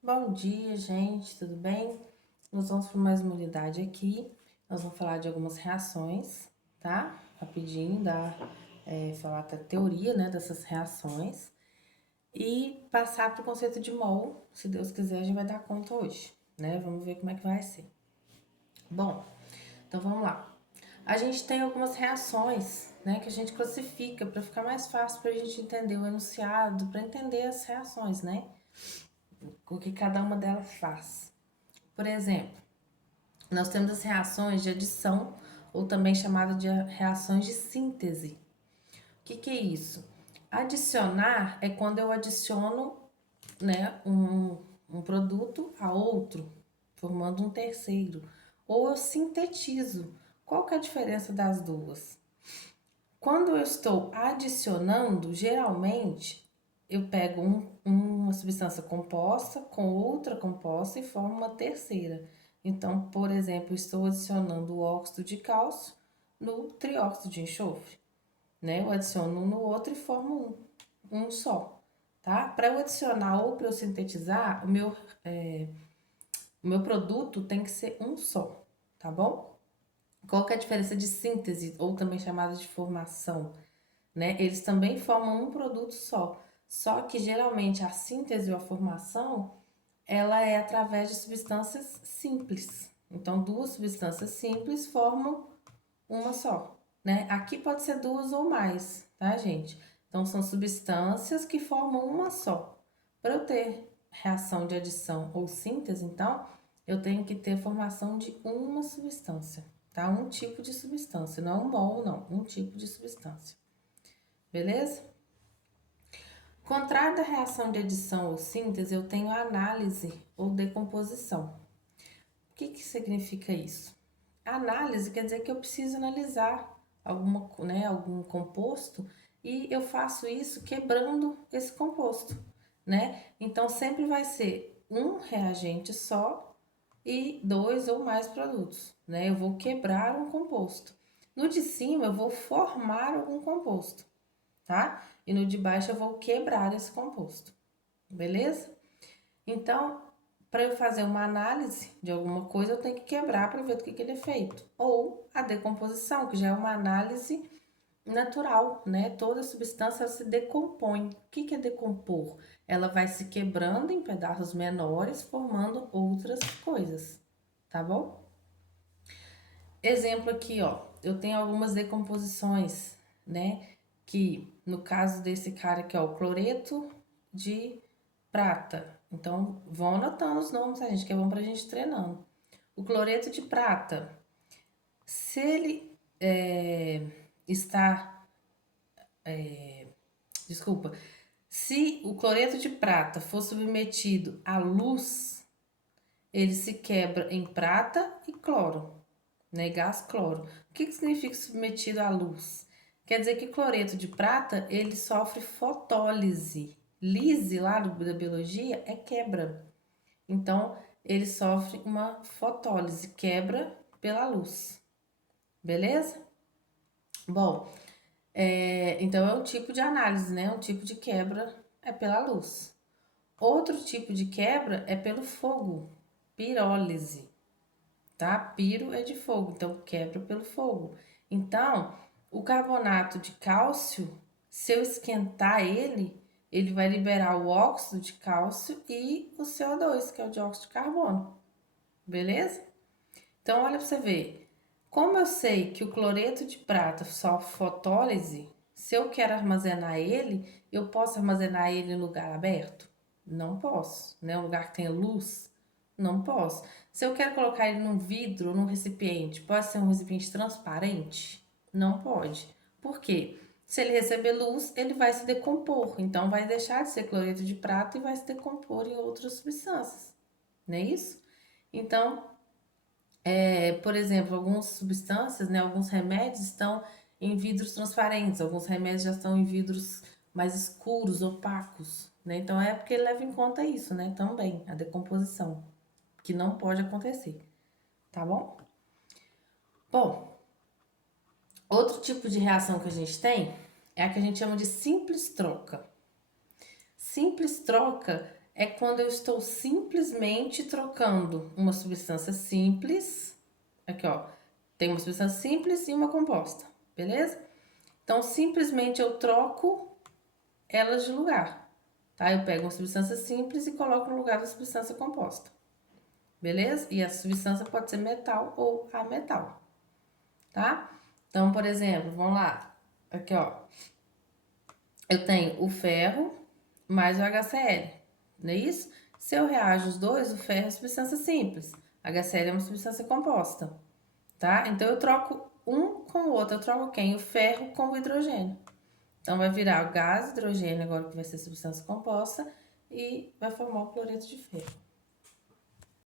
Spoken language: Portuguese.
Bom dia, gente, tudo bem? Nós vamos para mais uma unidade aqui. Nós vamos falar de algumas reações, tá? Rapidinho, falar da teoria, né, dessas reações. E passar para o conceito de mol, se Deus quiser, a gente vai dar conta hoje, né? Vamos ver como é que vai ser. Bom, então vamos lá. A gente tem algumas reações, né, que a gente classifica para ficar mais fácil para a gente entender o enunciado, para entender as reações, né? O que cada uma delas faz. Por exemplo, nós temos as reações de adição, ou também chamada de reações de síntese. O que é isso? Adicionar é quando eu adiciono, né, um produto a outro, formando um terceiro. Ou eu sintetizo. Qual que é a diferença das duas? Quando eu estou adicionando, geralmente eu pego uma substância composta com outra composta e formo uma terceira. Então, por exemplo, estou adicionando o óxido de cálcio no trióxido de enxofre, né? Eu adiciono um no outro e formo um só, tá? Para eu adicionar ou para eu sintetizar, o meu produto tem que ser um só, tá bom? Qual que é a diferença de síntese, ou também chamada de formação? Né? Eles também formam um produto só. Só que geralmente a síntese ou a formação, ela é através de substâncias simples. Então, duas substâncias simples formam uma só, né? Aqui pode ser duas ou mais, tá, gente? Então, são substâncias que formam uma só. Para eu ter reação de adição ou síntese, então, eu tenho que ter formação de uma substância, tá? Um tipo de substância, não um mol, não, um tipo de substância. Beleza? Contrário da reação de adição ou síntese, eu tenho análise ou decomposição. O que significa isso? Análise quer dizer que eu preciso analisar algum composto e eu faço isso quebrando esse composto, né? Então sempre vai ser um reagente só e dois ou mais produtos, né? Eu vou quebrar um composto. No de cima eu vou formar algum composto, tá? E no de baixo eu vou quebrar esse composto, beleza? Então, para eu fazer uma análise de alguma coisa, eu tenho que quebrar para ver do que ele é feito. Ou a decomposição, que já é uma análise natural, né? Toda substância ela se decompõe. O que é decompor? Ela vai se quebrando em pedaços menores, formando outras coisas, tá bom? Exemplo aqui, ó. Eu tenho algumas decomposições, né? Que no caso desse cara aqui, ó, o cloreto de prata. Então, vão anotando os nomes, a gente, que é bom pra gente ir treinando. O cloreto de prata, se ele está. Desculpa. Se o cloreto de prata for submetido à luz, ele se quebra em prata e cloro, né? Gás cloro. O que significa submetido à luz? Quer dizer que cloreto de prata, ele sofre fotólise. Lise, lá da biologia, é quebra. Então, ele sofre uma fotólise, quebra pela luz. Beleza? Bom, então é um tipo de análise, né? Um tipo de quebra é pela luz. Outro tipo de quebra é pelo fogo, pirólise, tá? Piro é de fogo, então quebra pelo fogo. Então, o carbonato de cálcio, se eu esquentar ele vai liberar o óxido de cálcio e o CO2, que é o dióxido de carbono. Beleza? Então, olha para você ver. Como eu sei que o cloreto de prata sofre fotólise, se eu quero armazenar ele, eu posso armazenar ele em lugar aberto? Não posso, né? Um lugar que tenha luz? Não posso. Se eu quero colocar ele num vidro, num recipiente, pode ser um recipiente transparente? Não pode. Por quê? Se ele receber luz, ele vai se decompor. Então, vai deixar de ser cloreto de prata e vai se decompor em outras substâncias. Não é isso? Então, por exemplo, algumas substâncias, né, alguns remédios estão em vidros transparentes, alguns remédios já estão em vidros mais escuros, opacos, né? Então é porque ele leva em conta isso, né? Também a decomposição, que não pode acontecer, tá bom? Bom, outro tipo de reação que a gente tem é a que a gente chama de simples troca. Simples troca é quando eu estou simplesmente trocando uma substância simples. Aqui, ó. Tem uma substância simples e uma composta, beleza? Então, simplesmente eu troco elas de lugar, tá? Eu pego uma substância simples e coloco no lugar da substância composta, beleza? E a substância pode ser metal ou ametal, tá? Então, por exemplo, vamos lá. Aqui, ó. Eu tenho o ferro mais o HCl, não é isso? Se eu reajo os dois, o ferro é substância simples, HCl é uma substância composta, tá? Então, eu troco um com o outro. Eu troco quem? O ferro com o hidrogênio. Então, vai virar o gás hidrogênio, agora que vai ser substância composta, e vai formar o cloreto de ferro.